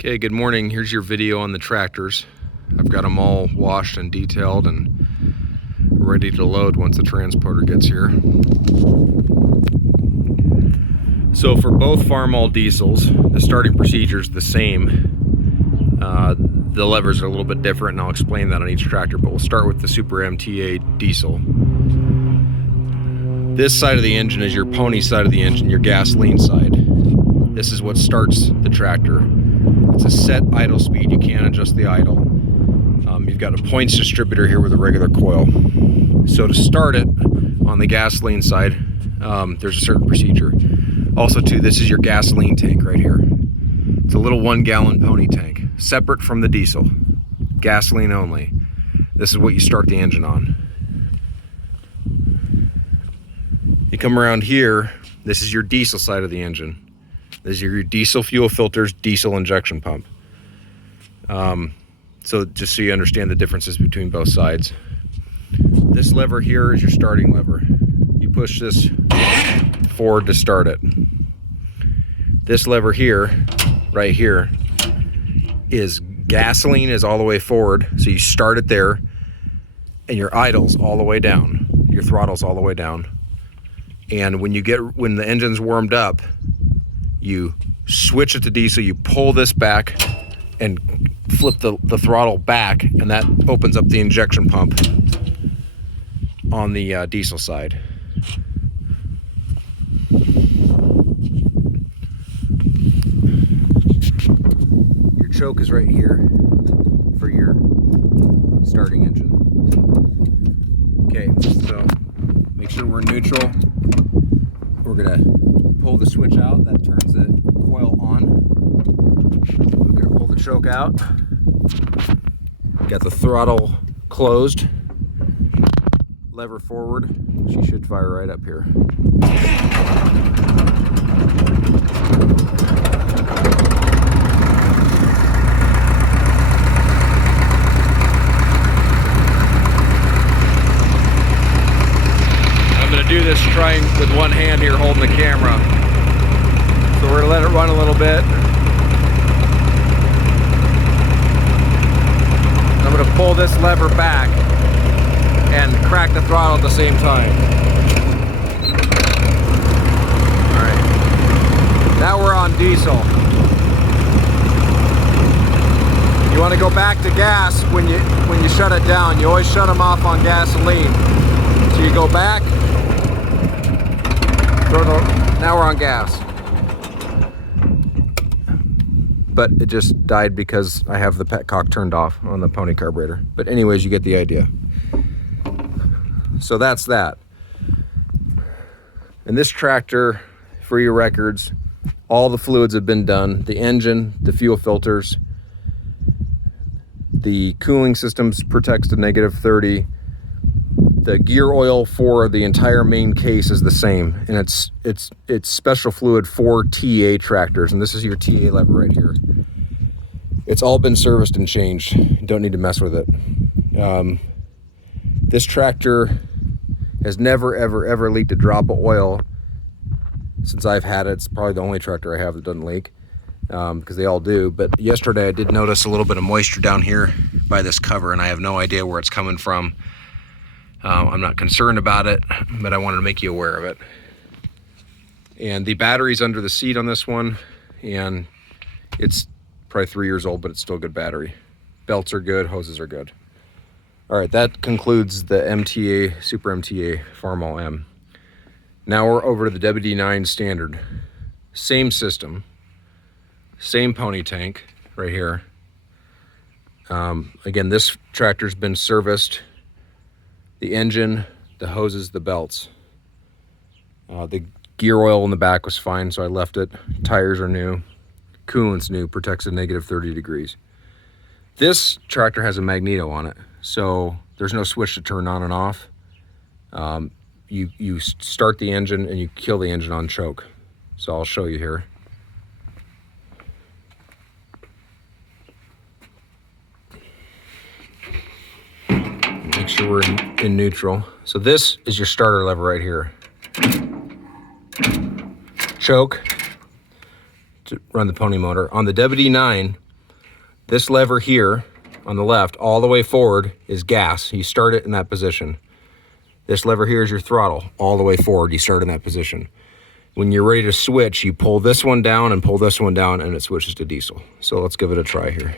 Okay, good morning. Here's your video on the tractors. I've got them all washed and detailed and ready to load once the transporter gets here. So for both Farmall diesels, the starting procedure is the same. The levers are a little bit different, and I'll explain that on each tractor, but we'll start with the Super MTA diesel. This side of the engine is your pony side of the engine, your gasoline side. This is what starts the tractor. It's a set idle speed. You can't adjust the idle. You've got a points distributor here with a regular coil. So to start it on the gasoline side, there's a certain procedure. Also too, this is your gasoline tank right here. It's a little 1 gallon pony tank, separate from the diesel, gasoline only. This is what you start the engine on. You come around here, this is your diesel side of the engine. This is your diesel fuel filters, diesel injection pump. So just so you understand the differences between both sides. This lever here is your starting lever. You push this forward to start it. This lever here, right here, is gasoline is all the way forward. So you start it there, and your idle's all the way down. Your throttle's all the way down. And when the engine's warmed up, you switch it to diesel, you pull this back and flip the throttle back, and that opens up the injection pump on the diesel side. Your choke is right here for your starting engine. Okay, so make sure we're neutral. We're gonna pull the switch out, that turns the coil on. We're gonna pull the choke out. Got the throttle closed. Lever forward. She should fire right up here. I'm gonna do this trying with one hand here holding the camera. So we're gonna let it run a little bit. I'm gonna pull this lever back and crack the throttle at the same time. All right, now we're on diesel. You wanna go back to gas when you shut it down. You always shut them off on gasoline. So you go back, now we're on gas. But it just died because I have the petcock turned off on the pony carburetor. But anyways, you get the idea. So that's that. And this tractor, for your records, all the fluids have been done. The engine, the fuel filters, the cooling systems protects to -30. The gear oil for the entire main case is the same, and it's special fluid for TA tractors, and this is your TA lever right here. It's all been serviced and changed. You don't need to mess with it. This tractor has never, ever leaked a drop of oil since I've had it. It's probably the only tractor I have that doesn't leak, because they all do. But yesterday I did notice a little bit of moisture down here by this cover, and I have no idea where it's coming from. I'm not concerned about it, but I wanted to make you aware of it. And the battery's under the seat on this one, and it's probably 3 years old, but it's still a good battery. Belts are good, hoses are good. All right, that concludes the MTA, Super MTA Farmall M. Now we're over to the WD9 standard. Same system, same pony tank right here. Again, this tractor's been serviced. The engine, the hoses, the belts. The gear oil in the back was fine, so I left it. Tires are new. Coolant's new, protects at -30 degrees. This tractor has a magneto on it, so there's no switch to turn on and off. You start the engine and you kill the engine on choke. So I'll show you here. Make sure we're in neutral. So this is your starter lever right here. Choke to run the pony motor. On the WD9, This lever here on the left, all the way forward, is gas. You start it in that position. This lever here is your throttle. All the way forward, you start in that position. When you're ready to switch, you pull this one down and pull this one down, and it switches to diesel. So let's give it a try here.